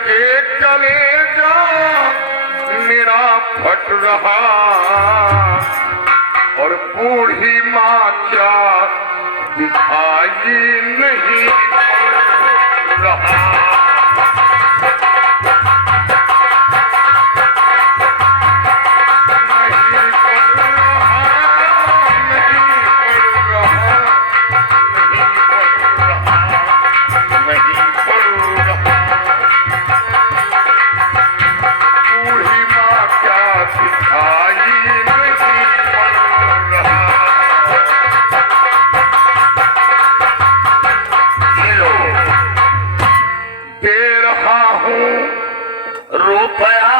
के कलेजा मेरा फट रहा और बूढ़ी माँ क्या दिखाई नहीं पड़ रहा। रुपया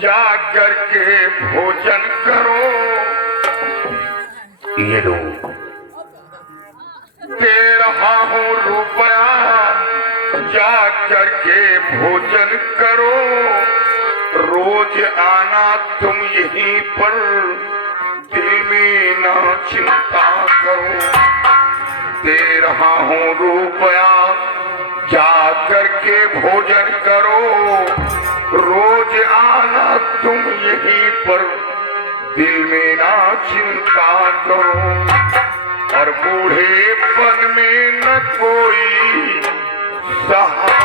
जा करके भोजन करो, ये लो। दे रहा हूँ रुपया जा करके भोजन करो, रोज आना तुम यहीं पर, दिल में ना चिंता करो। दे रहा हूँ रुपया जा करके भोजन करो, रोज आना तुम यहीं पर, दिल में ना चिंता करो। और बूढ़ेपन में न कोई सहारा,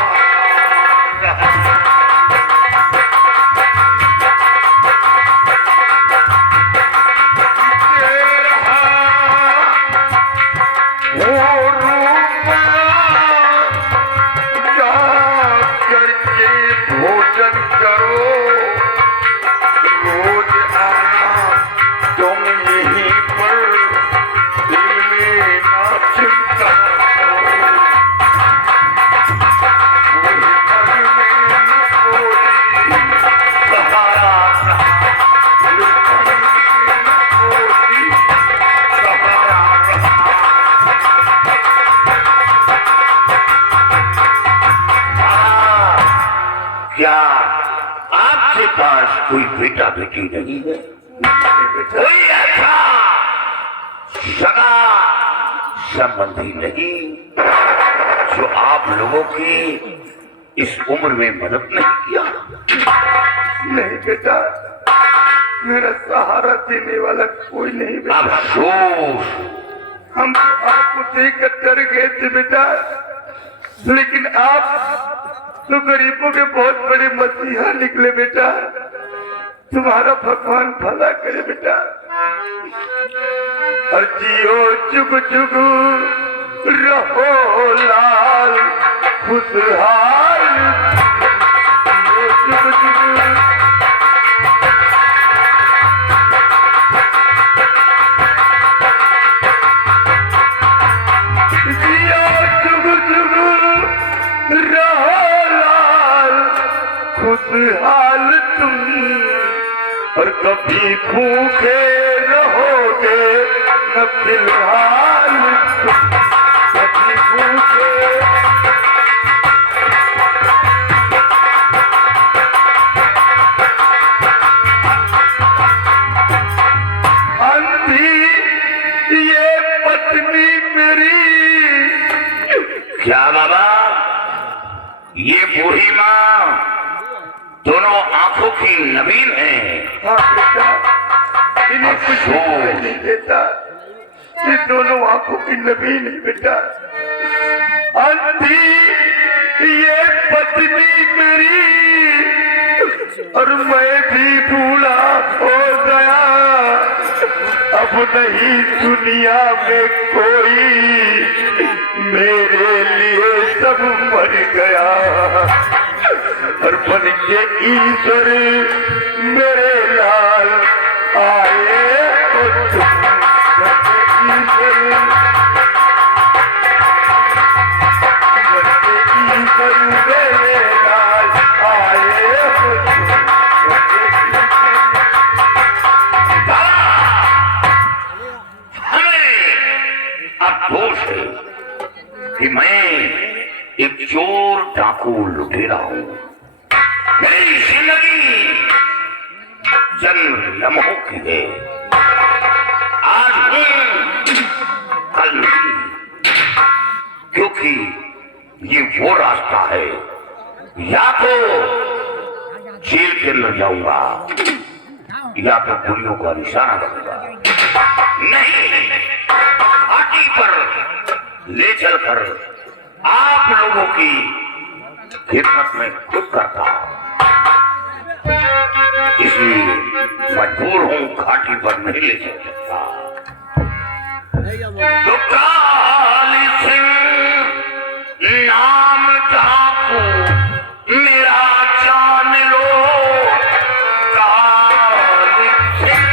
क्या आपके पास कोई बेटा बेटी नहीं है? कोई ऐसा सगा संबंधी नहीं जो आप लोगों की इस उम्र में मदद नहीं किया? नहीं बेटा, मेरा सहारा देने वाला कोई नहीं बेटा। अफसोस, हम आपको देखकर डर गए थे बेटा, लेकिन आप तो गरीबों के बहुत बड़े मसीहा निकले बेटा। तुम्हारा भगवान भला करे बेटा। और जियो जुग जुग रहो लाल खुशहाल, जियो जुग जुग। खुशहाल तुम, और कभी भूखे रहोगे न फिलहाल तुम, कभी भूखे। अंधी ये पत्नी मेरी। क्या बाबा, ये बूढ़ी माँ दोनों आंखों की नवीन है? हाँ बेटा, इन्हें कुछ नहीं देता, ये दोनों आंखों की नवीन है बेटा। अंधी ये पत्नी मेरी, और मैं भी बूढ़ा हो गया, अब नहीं दुनिया में कोई, मेरे लिए सब मर गया। और बन के ईश्वर मेरे लाल आए, ईश्वर मेरे लाल आए। हमें अफसोस है कि मैं एक चोर डाकू लुटेरा हूँ। मेरी जिंदगी जन्म लम्हों की है, आज हूँ कल नहीं, क्योंकि ये वो रास्ता है या तो जेल के अंदर जाऊंगा या तो गोलियों का निशाना बनूंगा। नहीं, घाटी पर ले चलकर आप लोगों की खिदमत में खुद करता, इसलिए मजबूर हूं घाटी पर नहीं ले चल सकता। तो काली सिंह नाम डाकू मेरा जान लो, काली सिंह।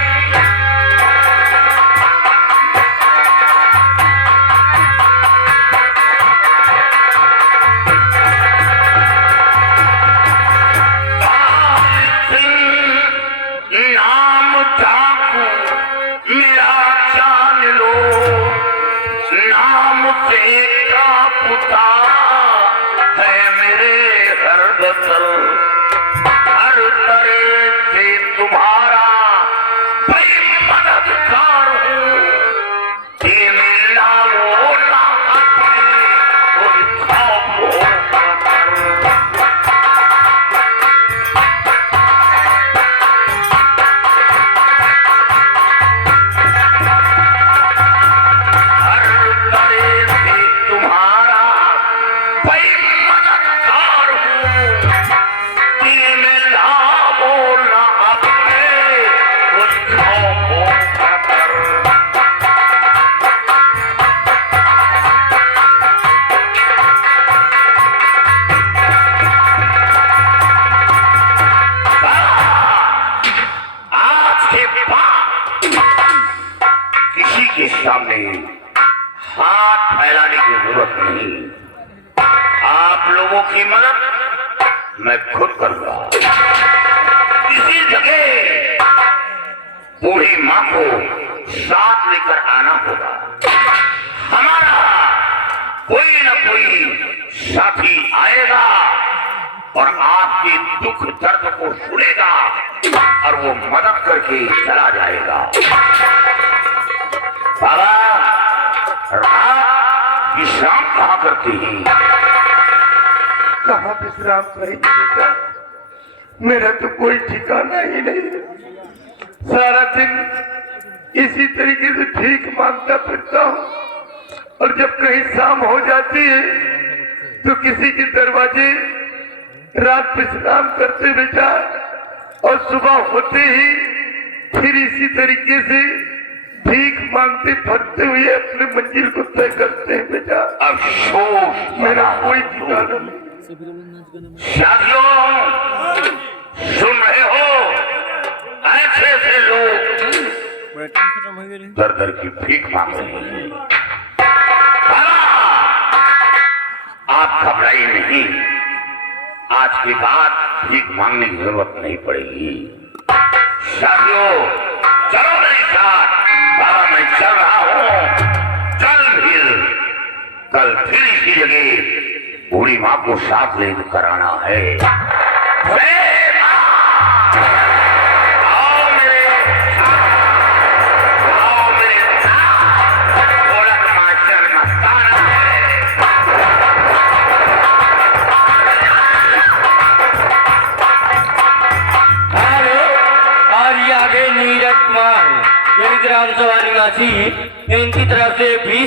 काली सिंह नाम डाकू मेरा जान लो, नाम से कांपता है मेरे हर बदल, हर तरह से तुम्हारा भाई मददगार हूँ। ये मेरा वो लाहौर के सामने हाथ फैलाने की जरूरत नहीं। आप लोगों की मदद मैं खुद करूंगा। इसी जगह बूढ़ी मां को साथ लेकर आना होगा। हमारा कोई न कोई साथी आएगा और आपके दुख दर्द को सुनेगा और वो मदद करके चला जाएगा। बाबा, रात विश्राम कहाँ करते हैं? कहाँ विश्राम करेंगे बेटा, मेरा तो कोई ठिकाना ही नहीं है। सारा दिन इसी तरीके से भीख मांगता फिरता हूँ और जब कहीं शाम हो जाती है तो किसी के दरवाजे रात विश्राम करते बेटा, और सुबह होते ही फिर इसी तरीके से भीख मांगते फटते हुए अपने मंजिल को तय करते हैं बेटा। अफसोस, मेरा कोई ठिकाना नहीं। साथियों, सुन रहे हो? ऐसे ऐसे लोग दर दर की भीख मांग रहे हैं। आप घबराइए नहीं, आज के बाद भीख मांगने की जरूरत नहीं पड़ेगी। साथियों, चलो मेरे साथ। बाबा, मैं चल रहा हूँ। कल फिर इसी जगह बूढ़ी माँ को साथ लेकर आना है। आओ मेरे साथ। ढोलक मास्टर मस्ताना है। और ये आगे नीरज कुमार ग्राम सभा निवासी, इनकी तरफ से 20